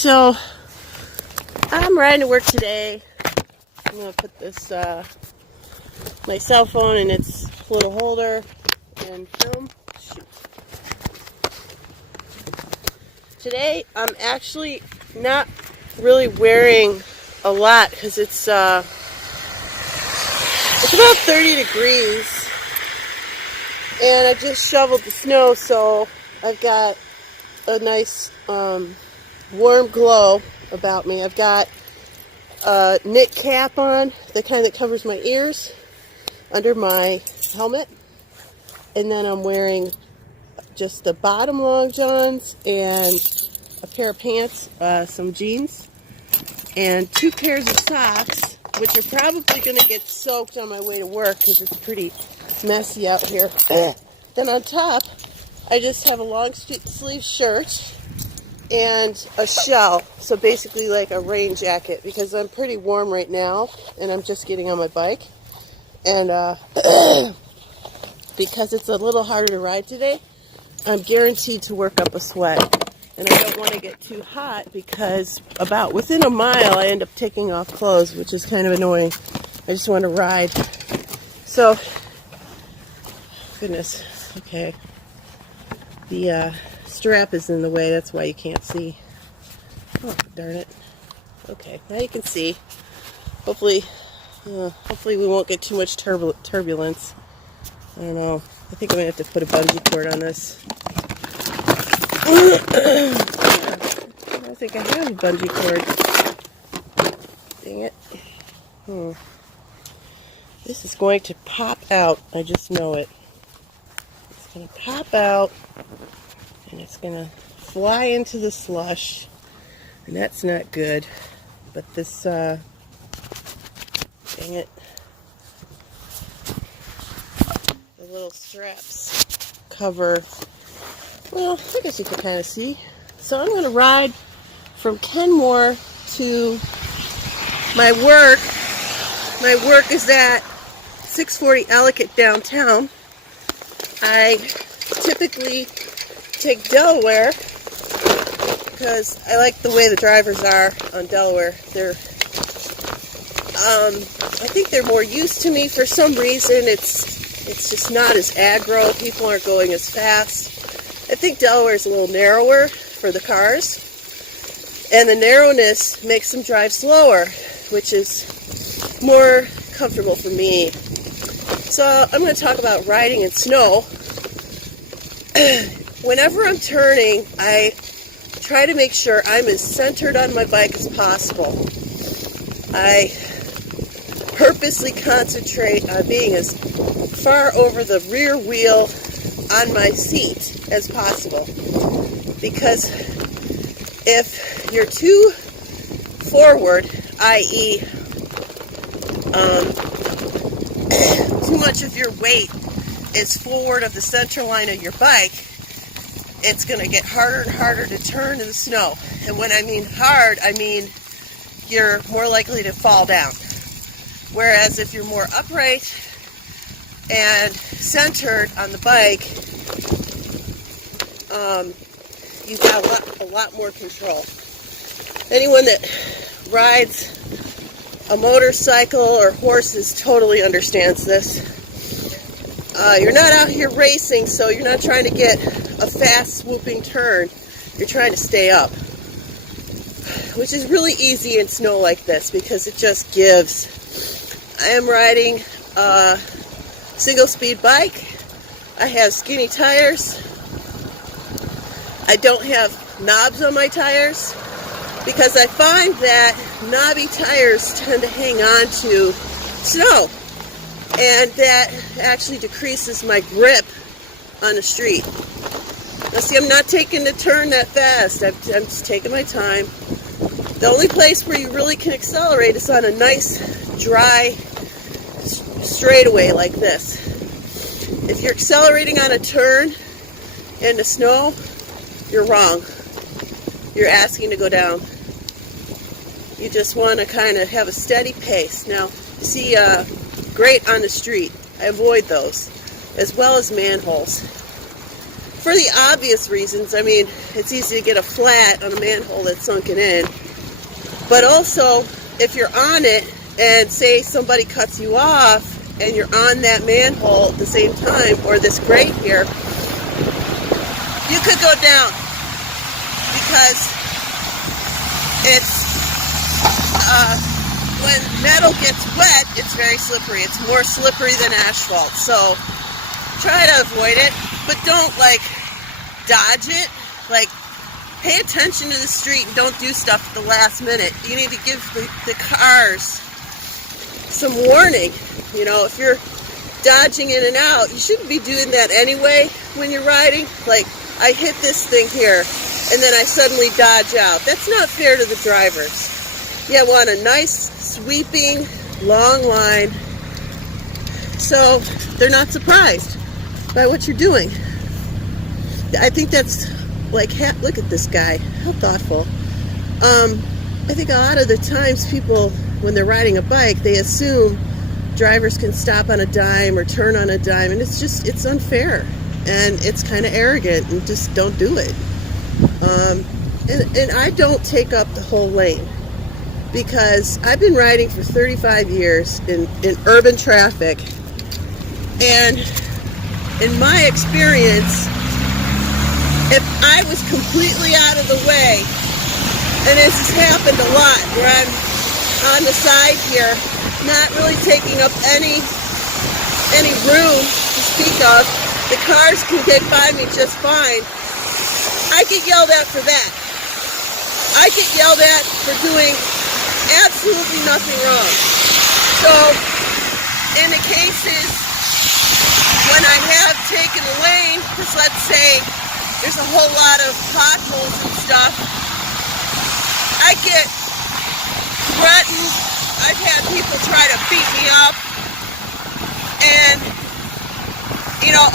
So I'm riding to work today. I'm gonna put this my cell phone in its little holder and film. Shoot. Today I'm actually not really wearing a lot because it's about 30 degrees and I just shoveled the snow, so I've got a nice warm glow about me. I've got a knit cap on, the kind that covers my ears under my helmet, and then I'm wearing just the bottom long johns and a pair of pants, some jeans, and 2 pairs of socks, which are probably going to get soaked on my way to work because it's pretty messy out here. Then on top, I just have a long sleeve shirt and a shell, so basically like a rain jacket, because I'm pretty warm right now and I'm just getting on my bike, and because it's a little harder to ride today, I'm guaranteed to work up a sweat, and I don't want to get too hot because about within a mile I end up taking off clothes, which is kind of annoying. I just want to ride. So, goodness, okay, the strap is in the way, that's why you can't see. Oh, darn it. Okay, now you can see. Hopefully we won't get too much turbulence. I don't know. I think I'm going to have to put a bungee cord on this. I don't think I have a bungee cord. Dang it. This is going to pop out. I just know it. It's going to pop out, and it's going to fly into the slush, and that's not good. But this, dang it, the little straps cover, well, I guess you can kind of see. So I'm going to ride from Kenmore to my work. My work is at 640 Ellicott downtown. I typically take Delaware because I like the way the drivers are on Delaware. I think they're more used to me for some reason. It's just not as aggro. People aren't going as fast. I think Delaware is a little narrower for the cars, and the narrowness makes them drive slower, which is more comfortable for me. So I'm going to talk about riding in snow. Whenever I'm turning, I try to make sure I'm as centered on my bike as possible. I purposely concentrate on being as far over the rear wheel on my seat as possible, because if you're too forward, i.e. too much of your weight is forward of the center line of your bike, it's going to get harder and harder to turn in the snow. And when I mean hard, I mean you're more likely to fall down. Whereas if you're more upright and centered on the bike, you've got a lot more control. Anyone that rides a motorcycle or horses totally understands this. You're not out here racing, so you're not trying to get a fast swooping turn. You're trying to stay up, which is really easy in snow like this because it just gives. I am riding a single speed bike. I have skinny tires. I don't have knobs on my tires because I find that knobby tires tend to hang on to snow, and that actually decreases my grip on the street. Now see, I'm not taking the turn that fast. I'm just taking my time. The only place where you really can accelerate is on a nice, dry straightaway like this. If you're accelerating on a turn in the snow, you're wrong. You're asking to go down. You just want to kind of have a steady pace. Now, you see grate on the street. I avoid those, as well as manholes. for the obvious reasons. I mean, it's easy to get a flat on a manhole that's sunken in. But also, if you're on it and say somebody cuts you off and you're on that manhole at the same time, or this grate here, you could go down because it's when metal gets wet, it's very slippery. It's more slippery than asphalt. So try to avoid it, but don't like dodge it. Like, pay attention to the street and don't do stuff at the last minute. You need to give the cars some warning. You know, if you're dodging in and out, you shouldn't be doing that anyway when you're riding. Like, I hit this thing here and then I suddenly dodge out. That's not fair to the drivers. You want a nice, sweeping, long line so they're not surprised by what you're doing. I think that's like, look at this guy, how thoughtful. I think a lot of the times people, when they're riding a bike, they assume drivers can stop on a dime or turn on a dime, and it's unfair and it's kind of arrogant, and just don't do it. And I don't take up the whole lane because I've been riding for 35 years in urban traffic, and in my experience, if I was completely out of the way, and this has happened a lot, where I'm on the side here, not really taking up any room to speak of, the cars can get by me just fine, I get yelled at for that. I get yelled at for doing absolutely nothing wrong. So, in the cases when I have taken a lane, because let's say there's a whole lot of potholes and stuff, I get threatened. I've had people try to beat me up, and you know,